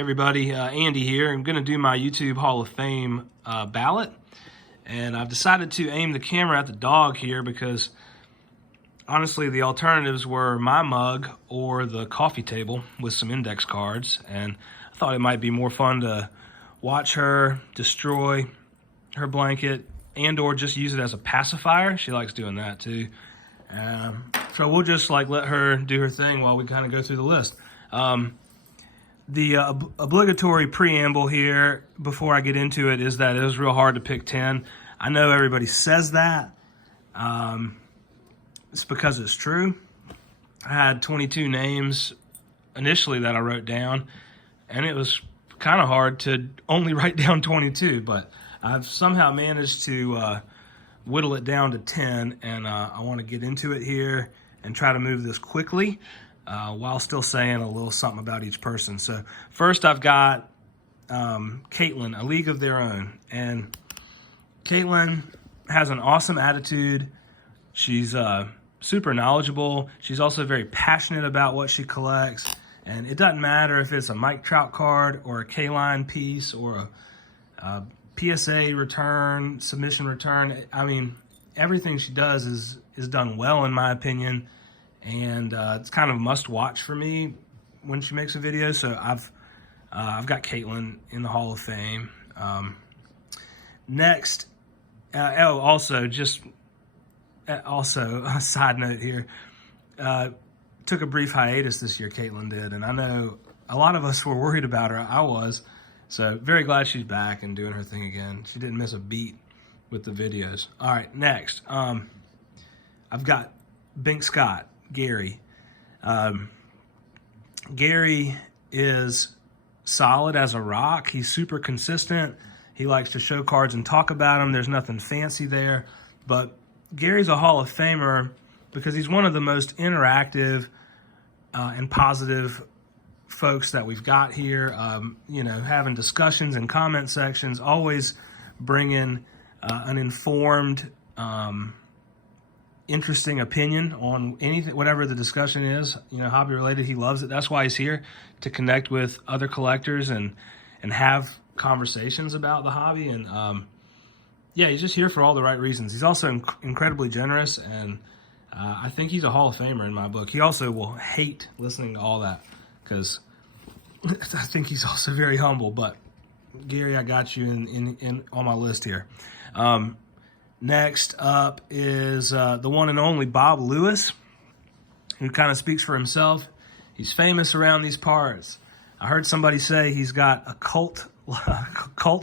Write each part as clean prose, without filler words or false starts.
Everybody, Andy here. I'm going to do my YouTube Hall of Fame ballot, and I've decided to aim the camera at the dog here because honestly the alternatives were my mug or the coffee table with some index cards, and I thought it might be more fun to watch her destroy her blanket and or just use it as a pacifier. She likes doing that too. So we'll just let her do her thing while we kind of go through the list. The obligatory preamble here before I get into it is that it was real hard to pick 10. I know everybody says that. It's because it's true. I had 22 names initially that I wrote down, and it was kind of hard to only write down 22, but I've somehow managed to whittle it down to 10, and I want to get into it here and try to move this quickly. While still saying a little something about each person. So first I've got Caitlyn, A League of Their Own. And Caitlyn has an awesome attitude. She's super knowledgeable. She's also very passionate about what she collects. And it doesn't matter if it's a Mike Trout card or a K-line piece or a PSA return, submission return. I mean, everything she does is done well in my opinion. And it's kind of a must-watch for me when she makes a video. So I've got Caitlyn in the Hall of Fame. Next, also a side note here. Took a brief hiatus this year, Caitlyn did, and I know a lot of us were worried about her. I was, so very glad she's back and doing her thing again. She didn't miss a beat with the videos. All right, next, I've got Bink Scott. Gary. Gary is solid as a rock. He's super consistent. He likes to show cards and talk about them. There's nothing fancy there. But Gary's a Hall of Famer because he's one of the most interactive and positive folks that we've got here. Having discussions and comment sections, always bringing an informed interesting opinion on anything, whatever the discussion is, hobby related. He loves it. That's why he's here, to connect with other collectors and have conversations about the hobby. And he's just here for all the right reasons. He's also incredibly generous, and I think he's a Hall of Famer in my book. He also will hate listening to all that because I think he's also very humble. But Gary, I got you in on my list here. Next up is the one and only Bob Lewis, who kind of speaks for himself. He's famous around these parts. I heard somebody say he's got a cult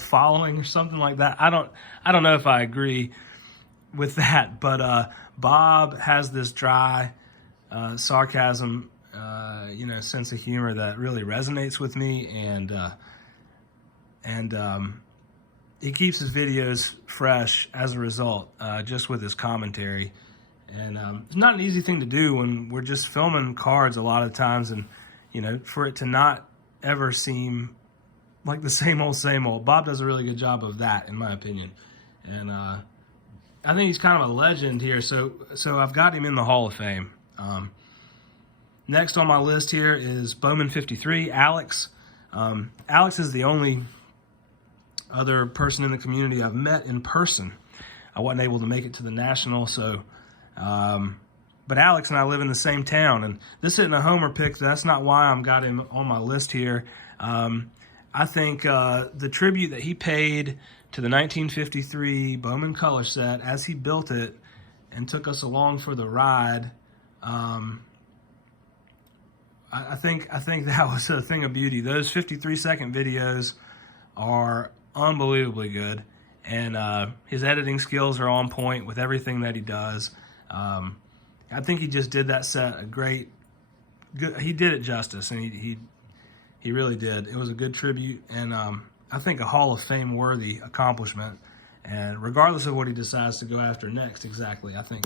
following or something like that. I don't know if I agree with that, but Bob has this dry sarcasm, sense of humor that really resonates with me, and he keeps his videos fresh as a result, just with his commentary. And it's not an easy thing to do when we're just filming cards a lot of times, and, for it to not ever seem like the same old. Bob does a really good job of that, in my opinion. And I think he's kind of a legend here, so I've got him in the Hall of Fame. Next on my list here is Bowman 53, Alex. Alex is the only other person in the community I've met in person. I wasn't able to make it to the National, so but Alex and I live in the same town, and this isn't a homer pick. That's not why I've got him on my list here. I think the tribute that he paid to the 1953 Bowman color set as he built it and took us along for the ride, I think that was a thing of beauty. Those 53-second videos are unbelievably good, and his editing skills are on point with everything that he does. I think he just did that set he did it justice, and he really did. It was a good tribute, and I think a Hall of Fame worthy accomplishment. And regardless of what he decides to go after next, exactly, I think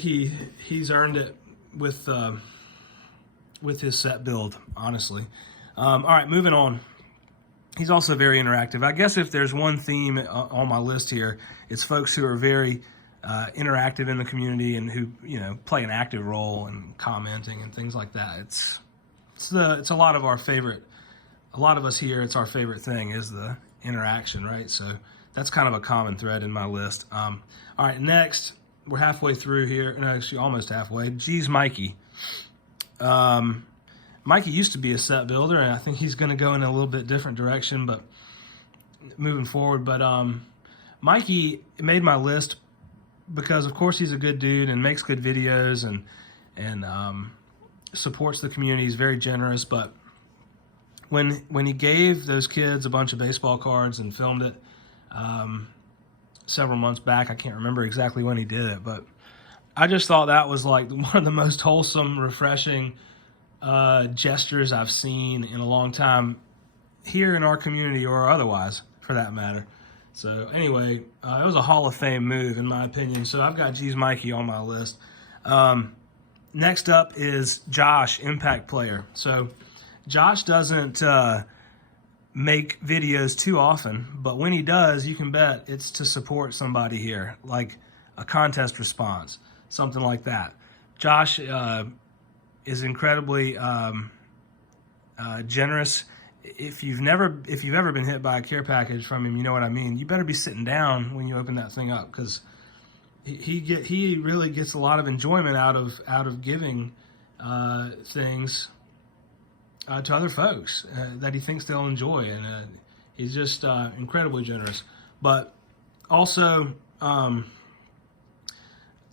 he's earned it with his set build, honestly. All right, moving on. He's also very interactive. I guess if there's one theme on my list here, it's folks who are very interactive in the community and who, play an active role in commenting and things like that. It's a lot of our favorite a lot of us here, it's our favorite thing is the interaction, right? So that's kind of a common thread in my list. All right, next, we're halfway through here. No, actually almost halfway. Geez, Mikey. Mikey used to be a set builder, and I think he's going to go in a little bit different direction, but moving forward. But Mikey made my list because, of course, he's a good dude and makes good videos and supports the community. He's very generous. But when he gave those kids a bunch of baseball cards and filmed it several months back, I can't remember exactly when he did it, but I just thought that was like one of the most wholesome, refreshing gestures I've seen in a long time here in our community, or otherwise for that matter. So anyway, it was a Hall of Fame move in my opinion. So I've got Geez Mikey on my list. Next up is Josh, Impact Player. So Josh doesn't make videos too often, but when he does, you can bet it's to support somebody here, like a contest response, something like that. Josh is incredibly generous. If you've ever been hit by a care package from him, you know what I mean. You better be sitting down when you open that thing up, because he really gets a lot of enjoyment out of giving things to other folks that he thinks they'll enjoy, and he's just incredibly generous. But also,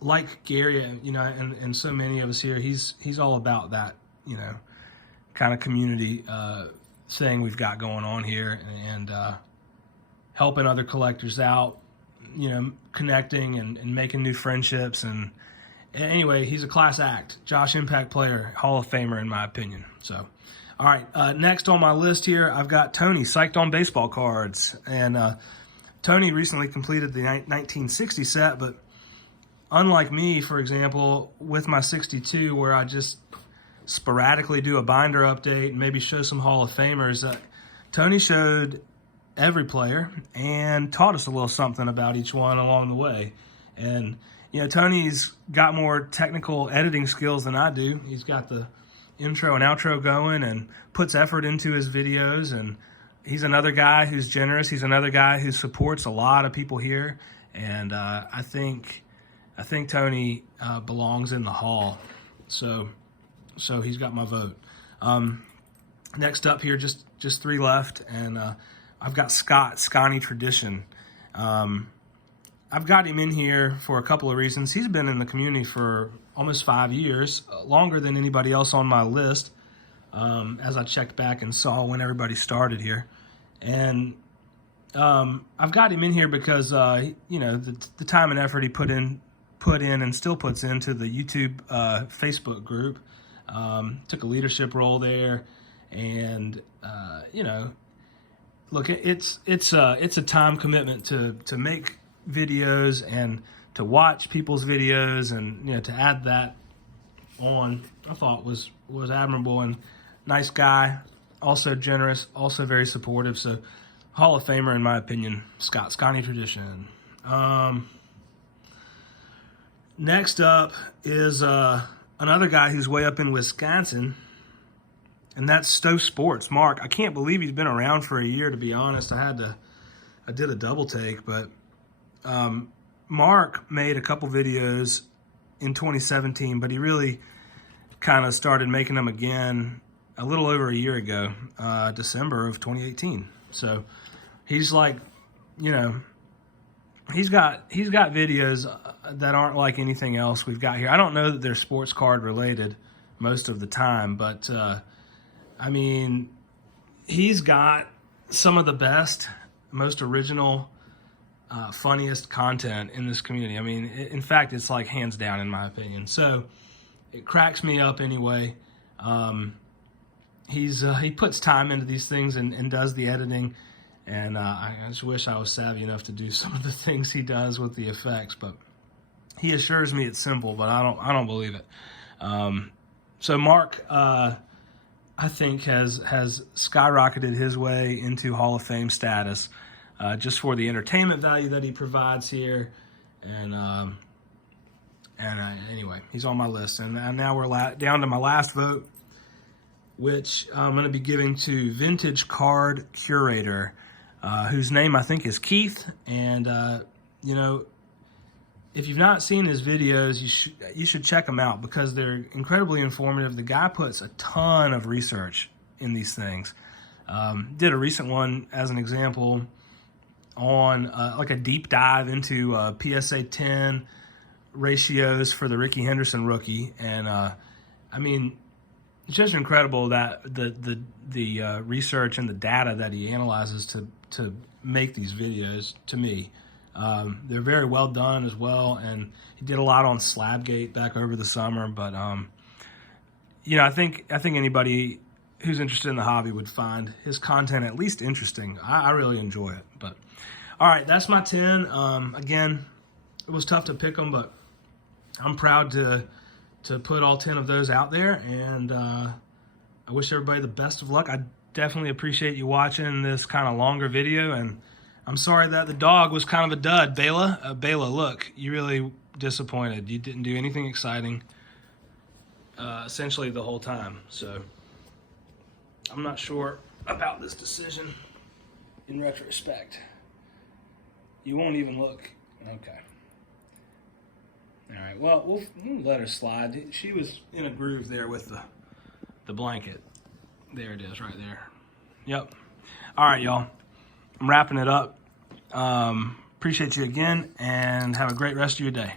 like Gary, and so many of us here, he's all about that, kind of community thing we've got going on here, and helping other collectors out, connecting and making new friendships. And anyway, he's a class act. Josh, Impact Player, Hall of Famer in my opinion. So, all right, next on my list here, I've got Tony, Psyched on Baseball Cards. And Tony recently completed the 1960 set, but unlike me, for example, with my 62, where I just sporadically do a binder update and maybe show some Hall of Famers, Tony showed every player and taught us a little something about each one along the way. And, Tony's got more technical editing skills than I do. He's got the intro and outro going and puts effort into his videos, and he's another guy who's generous. He's another guy who supports a lot of people here, and I think Tony belongs in the hall. So he's got my vote. Next up here, just 3 left, and I've got Scotty Tradition. I've got him in here for a couple of reasons. He's been in the community for almost 5 years, longer than anybody else on my list, as I checked back and saw when everybody started here. And I've got him in here because, the time and effort he put in and still puts into the YouTube Facebook group. Took a leadership role there, and look, it's a time commitment to make videos and to watch people's videos, and to add that on, I thought was admirable. And nice guy, also generous, also very supportive. So Hall of Famer in my opinion, Scotty Tradition. Next up is another guy who's way up in Wisconsin, and that's Stowe Sports, Mark. I can't believe he's been around for a year, to be honest. I did a double take, but Mark made a couple videos in 2017, but he really kind of started making them again a little over a year ago, December of 2018. So he's like, he's got videos that aren't like anything else we've got here. I don't know that they're sports card related most of the time, but he's got some of the best, most original, funniest content in this community. In fact, it's like hands down in my opinion. So it cracks me up anyway. He puts time into these things and does the editing. And I just wish I was savvy enough to do some of the things he does with the effects, but he assures me it's simple, but I don't believe it. So Mark, I think has skyrocketed his way into Hall of Fame status, just for the entertainment value that he provides here. And And, anyway, he's on my list. And now we're down to my last vote. And this is a tough one. I think Tony belongs in the hall. And I think Tony has skyrocketed his way into Hall of Fame status, just for the entertainment value that he provides here. And anyway, he's on my list. And now we're down to my last vote. And this is a tough one. I think Tony belongs in the hall. And I think Tony has skyrocketed his way into Hall of Fame status, just for the entertainment value that he provides here. And anyway, he's on my list. And now we're down to my last vote. which I'm going to be giving to Vintage Card Curator, whose name I think is Keith. And, you know, if you've not seen his videos, you should check them out because they're incredibly informative. The guy puts a ton of research in these things. Did a recent one as an example on like a deep dive into PSA 10 ratios for the Rickey Henderson rookie. And, I mean, it's just incredible that the research and the data that he analyzes to make these videos, to me. They're very well done as well, and he did a lot on Slabgate back over the summer. But you know, I think anybody who's interested in the hobby would find his content at least interesting. I really enjoy it. But all right, that's my 10. Again, it was tough to pick them, but I'm proud to put all 10 of those out there, and I wish everybody the best of luck. I definitely appreciate you watching this kind of longer video, and I'm sorry that the dog was kind of a dud. Bela, look, you really disappointed. You didn't do anything exciting essentially the whole time, so I'm not sure about this decision in retrospect. You won't even look. Okay. All right, well, we'll let her slide. She was in a groove there with the blanket. There it is, right there. Yep. All right, y'all. I'm wrapping it up. Appreciate you again, and have a great rest of your day.